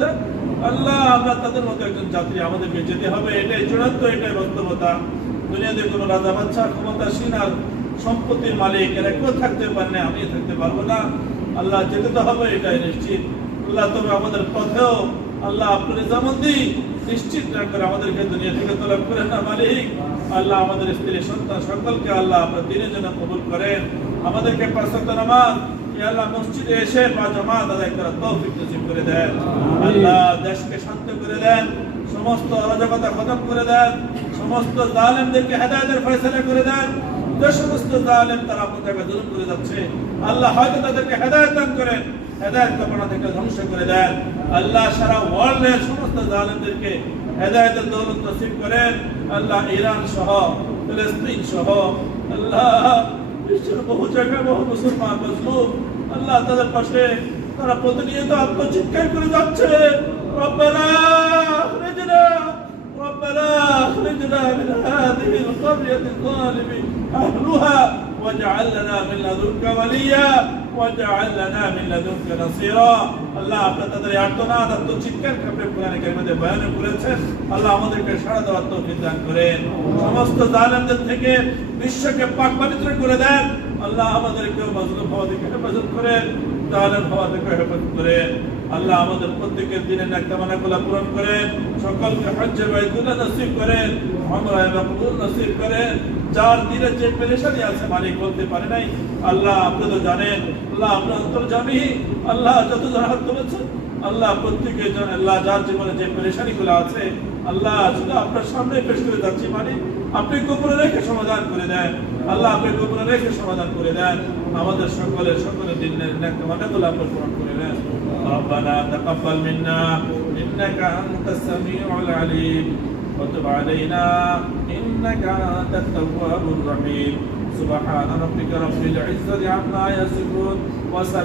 দেন। আল্লাহ আমরা তাদের মতো একজন যাত্রী, আমাদেরকে যেতে হবে, এটাই চূড়ান্ত, এটাই বাস্তবতা। দুনিয়াতে কোনো রাজা বাচ্চা ক্ষমতাসীন আর সম্পত্তির মালিক এরা কেউ থাকতে পারে না, আমি থাকতে পারবো না। আল্লাহ যেতে তো হবে, এটাই নিশ্চিত। আল্লাহ তবে আমাদের পথেও আল্লাহ আপনার জামন্দি নিশ্চিত না করে আমাদেরকে দুনিয়া থেকে তলব করেন না মালিক। আল্লাহ আমাদের স্ত্রী সন্তান সকলকে আল্লাহ আপনার দিনের জন্য কবুল করেন। আমাদেরকে 5 ওয়াক্ত নামাজ আল্লাহ মসজিদে এসে 5 জামাত আদায় করার তৌফিক নসিব করে দেন। আল্লাহ দেশকে শান্ত করে দেন, সমস্ত অরাজকতা খতম করে দেন, সমস্ত জালেমদেরকে হেদায়েতের ফয়সালা করে দেন। যে সমস্ত জালেম তারা আপনার জায়গায় জুলুম করে যাচ্ছে, আল্লাহ হয়তো তাদেরকে হেদায়েত দান করেন, হেদায়েত কপড়া থেকে ধ্বংস করে দেন। আল্লাহ সারা ওয়ার্ল্ডের সমস্ত জালেমদেরকে হেদায়েতের দৌলত নসিব করেন। আল্লাহ ইরান সহ, ফিলিস্তিন সহ, আল্লাহ বিশ্বের বহু জায়গায় বহু মুসলমান মজলুম, আল্লাহ তাদের পাশে তারা প্রতিনিয়ত আত্মচিৎকার করে যাচ্ছে। রব্বানা আখরিজনা ربنا اخرجنا من هذه القرية الظالم أهلها واجعل لنا من لدنك وليا واجعل لنا من لدنك نصيرا। আল্লাহ আপনারা তাদের আর্তনাদ আত্মচিৎকার করে কোরআনে কারিমে বয়ান করেছেন। আল্লাহ আমাদেরকে সাড়া দেওয়ার তৌফিক দান করেন। সমস্ত জালেমদের থেকে বিশ্বকে পাক পবিত্র করে দেন। আল্লাহ আমাদেরকে মাজলুম হওয়া থেকে হেফাজত করেন, জালেম হওয়া থেকে হেফাজত করেন। আল্লাহ আমাদের প্রত্যেকের দিনের নেক তামান্নাগুলো পূরণ করেন, সকলকে হজ্জে বাইতুল্লাহ নসিব করেন, উমরায়ে মাকবুল নসিব করেন। যার দিনের যে পেরেশানি আছে মালিক বলতে পারে নাই, আল্লাহ আপনি তো জানেন। আল্লাহ আপনার অন্তর্যামী, আল্লাহ যতজন হাত তুলেছেন আল্লাহ প্রত্যেকের জন্য, আল্লাহ যার জীবনে যে পেরেশানিগুলো আছে আল্লাহ শুধু আপনার সামনে পেশ করে যাচ্ছি, মালিক আপনি গোপনে রেখে সমাধান করে দেন। আল্লাহ আপনি গোপনে রেখে সমাধান করে দেন। আমাদের সকলের দিনের নেক তামান্নাগুলো আপনি পূরণ করে দেন। ربنا تقبل منا إنك أنت السميع العليم وتب علينا إنك أنت التواب الرحيم. سبحان ربك رب العزة عما يصفون وسلام